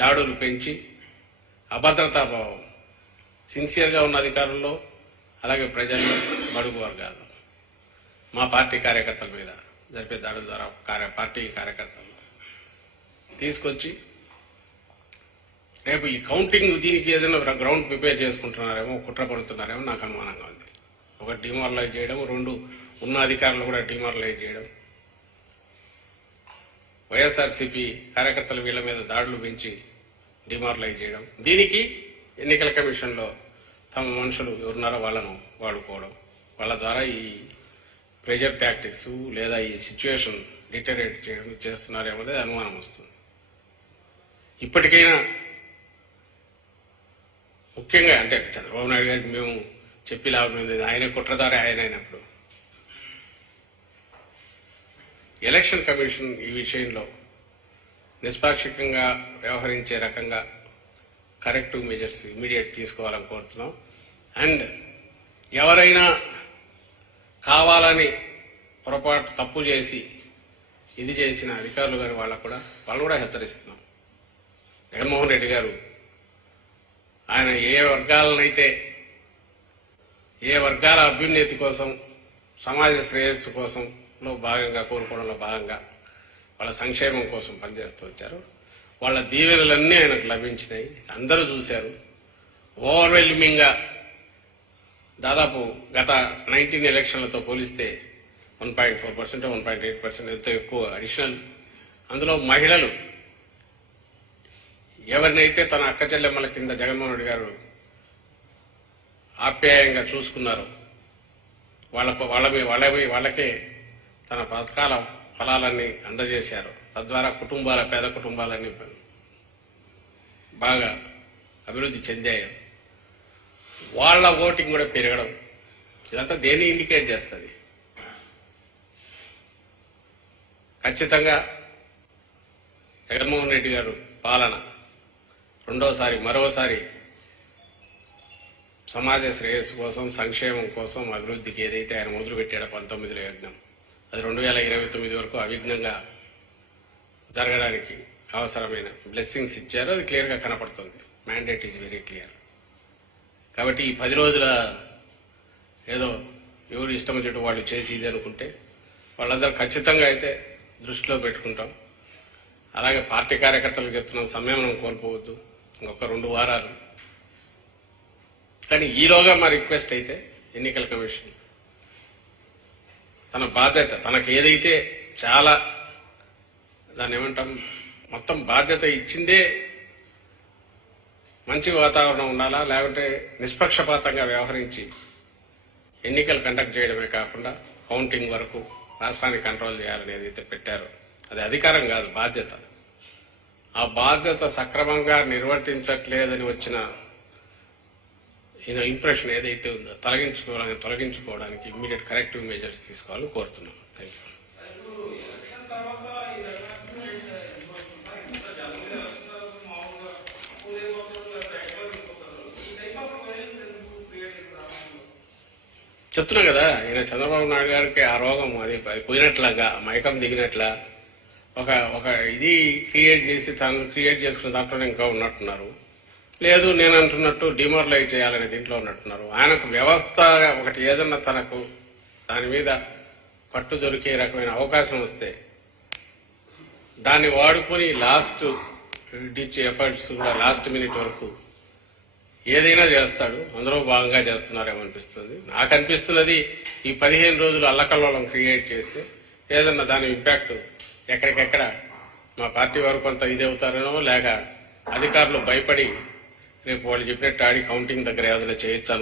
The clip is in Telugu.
దాడులు పెంచి అభద్రతాభావం సిన్సియర్గా ఉన్న అధికారుల్లో, అలాగే ప్రజల్లో, బడుగు వర్గాల్లో మా పార్టీ కార్యకర్తల మీద జరిపే దాడుల ద్వారా పార్టీ కార్యకర్తలు తీసుకొచ్చి రేపు ఈ కౌంటింగ్ దీనికి ఏదైనా గ్రౌండ్ ప్రిపేర్ చేసుకుంటున్నారేమో, కుట్ర పడుతున్నారేమో నాకు అనుమానంగా ఉంది. ఒకటి డిమారలైజ్ చేయడం, రెండు ఉన్న అధికారులు కూడా డిమారలైజ్ చేయడం, వైఎస్ఆర్సీపీ కార్యకర్తలు వీళ్ళ మీద దాడులు పెంచి డిమారలైజ్ చేయడం, దీనికి ఎన్నికల కమిషన్లో తమ మనుషులు ఎవరున్నారో వాళ్ళను వాడుకోవడం, వాళ్ళ ద్వారా ఈ ప్రెజర్ టాక్టిక్స్ లేదా ఈ సిచ్యువేషన్ డిటరేట్ చేయడం చేస్తున్నారేమో అనేది అనుమానం వస్తుంది. ఇప్పటికైనా ముఖ్యంగా అంటే చంద్రబాబు నాయుడు గారికి మేము చెప్పి లాభం లేదు, ఆయన కుట్రదారే ఆయన అయినప్పుడు ఎలక్షన్ కమిషన్ ఈ విషయంలో నిష్పాక్షికంగా వ్యవహరించే రకంగా కరెక్టివ్ మెజర్స్ ఇమీడియట్ తీసుకోవాలని కోరుతున్నాం. అండ్ ఎవరైనా కావాలని పొరపాటు తప్పు చేసి ఇది చేసిన అధికారులు గారి వాళ్ళు కూడా హెచ్చరిస్తున్నాం. జగన్మోహన్ రెడ్డి గారు ఆయన ఏ వర్గాల అభ్యున్నతి కోసం, సమాజ శ్రేయస్సు కోసంలో భాగంగా కోరుకోవడంలో భాగంగా వాళ్ళ సంక్షేమం కోసం పనిచేస్తూ వచ్చారు. వాళ్ళ దీవెనలన్నీ ఆయనకు లభించినాయి, అందరూ చూశారు. ఓవర్వెల్మింగ్ గా దాదాపు గత 19 ఎలక్షన్లతో పోలిస్తే 1.4%, 1.8% ఎంతో ఎక్కువ అడిషనల్. అందులో మహిళలు ఎవరినైతే తన అక్క చెల్లెమ్మల కింద జగన్మోహన్ రెడ్డి గారు ఆప్యాయంగా చూసుకున్నారో వాళ్ళకే తన పథకాల ఫలాలన్నీ అందజేశారు. తద్వారా పేద కుటుంబాలన్నీ బాగా అభివృద్ధి చెందాయి. వాళ్ళ ఓటింగ్ కూడా పెరగడం, ఇదంతా దేన్ని ఇండికేట్ చేస్తుంది? ఖచ్చితంగా జగన్మోహన్ రెడ్డి గారు పాలన మరోసారి సమాజ శ్రేయస్సు కోసం, సంక్షేమం కోసం, అభివృద్ధికి ఏదైతే ఆయన మొదలుపెట్టాడో 19లో యజ్ఞం, అది 2029 వరకు అవిఘ్నంగా జరగడానికి అవసరమైన బ్లెస్సింగ్స్ ఇచ్చారు. అది క్లియర్గా కనపడుతుంది. Mandate is very clear. కాబట్టి ఈ 10 రోజుల ఏదో ఎవరు ఇష్టం వచ్చేట్టు వాళ్ళు చేసి ఇది అనుకుంటే వాళ్ళందరూ ఖచ్చితంగా అయితే దృష్టిలో పెట్టుకుంటాం. అలాగే పార్టీ కార్యకర్తలకు చెప్తున్నాం, సంయమనం కోల్పోవద్దు, ఇంకొక 2 వారాలు. కానీ ఈలోగా మా రిక్వెస్ట్ అయితే ఎన్నికల కమిషన్ తన బాధ్యత, తనకు ఏదైతే చాలా దాన్ని ఏమంటాం, మొత్తం బాధ్యత ఇచ్చిందే మంచి వాతావరణం ఉండాలా, లేకుంటే నిష్పక్షపాతంగా వ్యవహరించి ఎన్నికలు కండక్ట్ చేయడమే కాకుండా కౌంటింగ్ వరకు రాష్ట్రాన్ని కంట్రోల్ చేయాలని ఏదైతే పెట్టారో అది అధికారం కాదు, బాధ్యత. ఆ బాధ్యత సక్రమంగా నిర్వర్తించట్లేదని వచ్చిన ఇంప్రెషన్ ఏదైతే ఉందో తొలగించుకోవడానికి ఇమ్మీడియట్ కరెక్టివ్ మెజర్స్ తీసుకోవాలని కోరుతున్నాం. Thank you. చెప్తున్నా కదా, ఈయన చంద్రబాబు నాయుడు గారికి ఆ రోగం అది పోయినట్లాగా, మైకం దిగినట్లా ఒక ఇది క్రియేట్ చేసి తను క్రియేట్ చేసుకున్న దాంట్లో ఇంకా ఉన్నట్టున్నారు. లేదు నేను అంటున్నట్టు డిమారలైజ్ చేయాలనే దీంట్లో ఉన్నట్టున్నారు. ఆయనకు వ్యవస్థ ఒకటి ఏదన్నా తనకు దాని మీద పట్టు దొరికే రకమైన అవకాశం వస్తే దాన్ని వాడుకొని లాస్ట్ డిచ్ ఎఫర్ట్స్ కూడా లాస్ట్ మినిట్ వరకు ఏదైనా చేస్తాడు. అందులో భాగంగా చేస్తున్నారేమో అనిపిస్తుంది. నాకు అనిపిస్తున్నది ఈ 15 రోజులు అల్లకల్లోలం క్రియేట్ చేస్తే ఏదన్నా దాని ఇంపాక్ట్ ఎక్కడికెక్కడ మా పార్టీ వారు కొంత ఇది అవుతారేనో, లేక అధికారులు భయపడి రేపు వాళ్ళు చెప్పినట్టు ఆడి కౌంటింగ్ దగ్గర ఏదైనా చేయొచ్చు